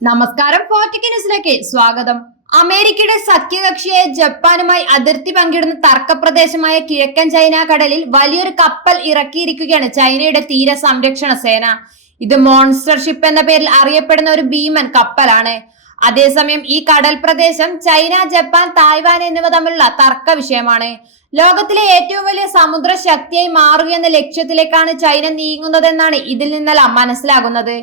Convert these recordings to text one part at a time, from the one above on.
നമസ്കാരം ഫോർട്ടിക്ക ന്യൂസിലേക്ക് സ്വാഗതം. അമേരിക്കയുടെ സഖ്യകക്ഷിയായ ജപ്പാനുമായി അതിർത്തി പങ്കിടുന്ന തർക്കപ്രദേശമായ കിഴക്കൻ ചൈന കടലിൽ വലിയൊരു കപ്പൽ ഇറക്കിയിരിക്കുകയാണ് ചൈനയുടെ തീര സംരക്ഷണ സേന. ഇത് മോൺസ്റ്റർ ഷിപ്പ് എന്ന പേരിൽ അറിയപ്പെടുന്ന ഒരു ഭീമൻ കപ്പലാണ്. അതേസമയം ഈ കടൽ പ്രദേശം ചൈന ജപ്പാൻ തായ്വാൻ എന്നിവ തമ്മിലുള്ള തർക്ക വിഷയമാണ് ലോകത്തിലെ ഏറ്റവും വലിയ സമുദ്ര ശക്തിയായി മാറുക എന്ന ലക്ഷ്യത്തിലേക്കാണ് ചൈന നീങ്ങുന്നതെന്നാണ് ഇതിൽ നിന്നെല്ലാം മനസ്സിലാകുന്നത്.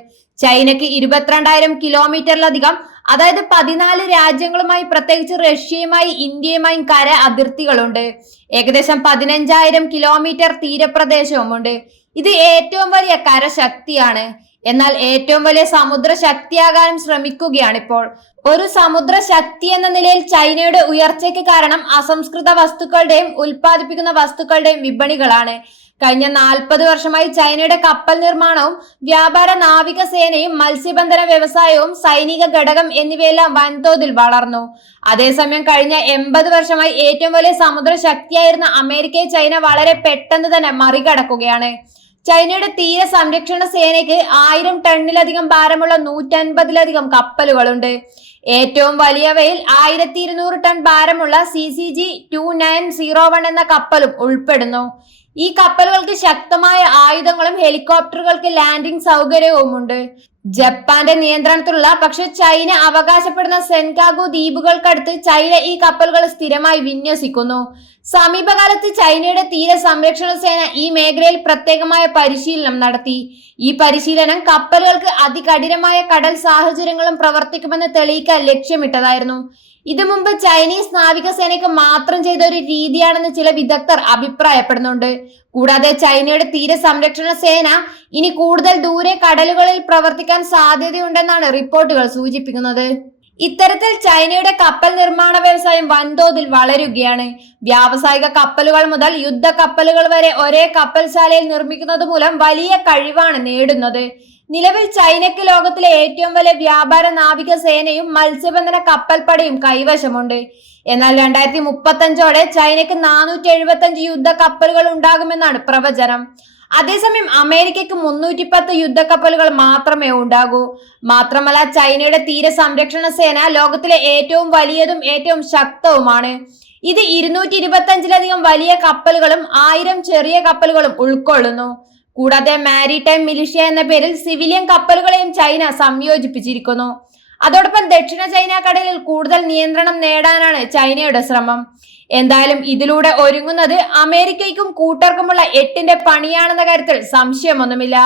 ചൈനയ്ക്ക് ഇരുപത്തിരണ്ടായിരം കിലോമീറ്ററിലധികം അതായത് പതിനാല് രാജ്യങ്ങളുമായി പ്രത്യേകിച്ച് റഷ്യയുമായി ഇന്ത്യയുമായും കര അതിർത്തികളുണ്ട്. ഏകദേശം പതിനഞ്ചായിരം കിലോമീറ്റർ തീരപ്രദേശവുമുണ്ട്. ഇത് ഏറ്റവും വലിയ കരശക്തിയാണ്. എന്നാൽ ഏറ്റവും വലിയ സമുദ്ര ശക്തിയാകാനും ശ്രമിക്കുകയാണ് ഇപ്പോൾ. ഒരു സമുദ്ര ശക്തി എന്ന നിലയിൽ ചൈനയുടെ ഉയർച്ചയ്ക്ക് കാരണം അസംസ്കൃത വസ്തുക്കളുടെയും ഉൽപ്പാദിപ്പിക്കുന്ന വസ്തുക്കളുടെയും വിപണികളാണ്. കഴിഞ്ഞ നാൽപ്പത് വർഷമായി ചൈനയുടെ കപ്പൽ നിർമ്മാണവും വ്യാപാര നാവിക സേനയും മത്സ്യബന്ധന വ്യവസായവും സൈനിക ഘടകം എന്നിവയെല്ലാം വൻതോതിൽ വളർന്നു. അതേസമയം കഴിഞ്ഞ എൺപത് വർഷമായി ഏറ്റവും വലിയ സമുദ്ര ശക്തിയായിരുന്ന അമേരിക്കയെ ചൈന വളരെ പെട്ടെന്ന് തന്നെ മറികടക്കുകയാണ്. ചൈനയുടെ തീര സംരക്ഷണ സേനയ്ക്ക് ആയിരം ടണ്ണിലധികം ഭാരമുള്ള നൂറ്റൻപതിലധികം കപ്പലുകളുണ്ട്. ഏറ്റവും വലിയവയിൽ ആയിരത്തി ഇരുന്നൂറ് ടൺ ഭാരമുള്ള C C G two nine zero one എന്ന കപ്പലും ഉൾപ്പെടുന്നു. ഈ കപ്പലുകൾക്ക് ശക്തമായ ആയുധങ്ങളും ഹെലികോപ്റ്ററുകൾക്ക് ലാൻഡിംഗ് സൗകര്യവുമുണ്ട്. ജപ്പാന്റെ നിയന്ത്രണത്തിലുള്ള പക്ഷെ ചൈന അവകാശപ്പെടുന്ന സെൻകാഗു ദ്വീപുകൾക്കടുത്ത് ചൈന ഈ കപ്പലുകൾ സ്ഥിരമായി വിന്യസിക്കുന്നു. സമീപകാലത്ത് ചൈനയുടെ തീര സംരക്ഷണ സേന ഈ മേഖലയിൽ പ്രത്യേകമായ പരിശീലനം നടത്തി. ഈ പരിശീലനം കപ്പലുകൾക്ക് അതികഠിനമായ കടൽ സാഹചര്യങ്ങളും പ്രവർത്തിക്കുമെന്ന് തെളിയിക്കാൻ ലക്ഷ്യമിട്ടതായിരുന്നു. ഇത് മുമ്പ് ചൈനീസ് നാവികസേനയ്ക്ക് മാത്രം ചെയ്ത ഒരു രീതിയാണെന്ന് ചില വിദഗ്ധർ അഭിപ്രായപ്പെടുന്നുണ്ട്. കൂടാതെ ചൈനയുടെ തീര സംരക്ഷണ സേന ഇനി കൂടുതൽ ദൂരെ കടലുകളിൽ പ്രവർത്തിക്കാൻ സാധ്യതയുണ്ടെന്നാണ് റിപ്പോർട്ടുകൾ സൂചിപ്പിക്കുന്നത്. ഇത്തരത്തിൽ ചൈനയുടെ കപ്പൽ നിർമ്മാണ വ്യവസായം വൻതോതിൽ വളരുകയാണ്. വ്യാവസായിക കപ്പലുകൾ മുതൽ യുദ്ധ കപ്പലുകൾ വരെ ഒരേ കപ്പൽശാലയിൽ നിർമ്മിക്കുന്നത് മൂലം വലിയ കഴിവാണ് നേടുന്നത്. നിലവിൽ ചൈനയ്ക്ക് ലോകത്തിലെ ഏറ്റവും വലിയ വ്യാപാര നാവിക സേനയും മത്സ്യബന്ധന കപ്പൽപ്പടയും കൈവശമുണ്ട്. എന്നാൽ രണ്ടായിരത്തി മുപ്പത്തഞ്ചോടെ ചൈനയ്ക്ക് നാനൂറ്റി എഴുപത്തി അഞ്ച് യുദ്ധ കപ്പലുകൾ ഉണ്ടാകുമെന്നാണ് പ്രവചനം. അതേസമയം അമേരിക്കയ്ക്ക് മുന്നൂറ്റി പത്ത് യുദ്ധക്കപ്പലുകൾ മാത്രമേ ഉണ്ടാകൂ. മാത്രമല്ല ചൈനയുടെ തീര സംരക്ഷണ സേന ലോകത്തിലെ ഏറ്റവും വലിയതും ഏറ്റവും ശക്തവുമാണ്. ഇത് ഇരുന്നൂറ്റി ഇരുപത്തി അഞ്ചിലധികം വലിയ കപ്പലുകളും ആയിരം ചെറിയ കപ്പലുകളും ഉൾക്കൊള്ളുന്നു. കൂടാതെ മാരിടൈം മിലിഷ്യ എന്ന പേരിൽ സിവിലിയൻ കപ്പലുകളെയും ചൈന സംയോജിപ്പിച്ചിരിക്കുന്നു. അതോടൊപ്പം ദക്ഷിണ ചൈന കടലിൽ കൂടുതൽ നിയന്ത്രണം നേടാനാണ് ചൈനയുടെ ശ്രമം. എന്തായാലും ഇതിലൂടെ ഒരുങ്ങുന്നത് അമേരിക്കയ്ക്കും കൂട്ടർക്കുമുള്ള എട്ടിന്റെ പണിയാണെന്ന കാര്യത്തിൽ സംശയമൊന്നുമില്ല.